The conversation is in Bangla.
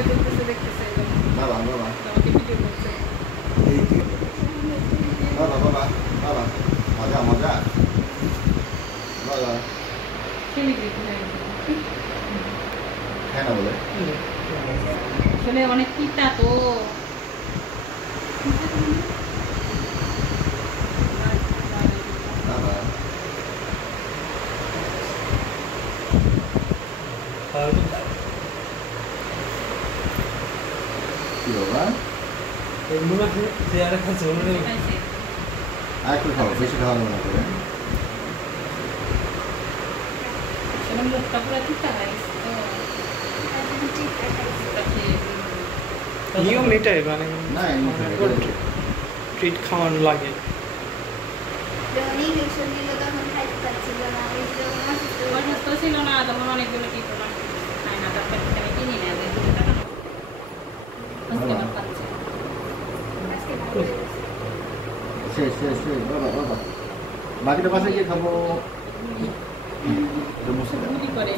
ছবি তুলতেছে দেখতেছে বাবা বাবা আমাকে ভিডিও করছে এই যে বাবা বাবা বাবা মজা মজা বাবা সেলিব্রিটি হয়ে হ্যাঁ না বলে আসলে অনেক পিতা তো বাবা কি বাবা এই মনে হয় চেয়ারে খাচ্ছে মনে নেই আর একটু খাও বেশি খাওয়া মনে করে আসলে মুখটা পুরো পিতা হয়ে গেছে তো নিয়ম এটাই মানে না এমনি ট্রিট খাওয়ানো লাগে অসুস্থ ছিল না তখন অনেকগুলো কি তোমার খায় না তারপর আমি কিনি না আজকে আমার খাচ্ছে শেষ শেষ শেষ বাবা বাবা বাকিটা পাশে গিয়ে খাবো গুলি করে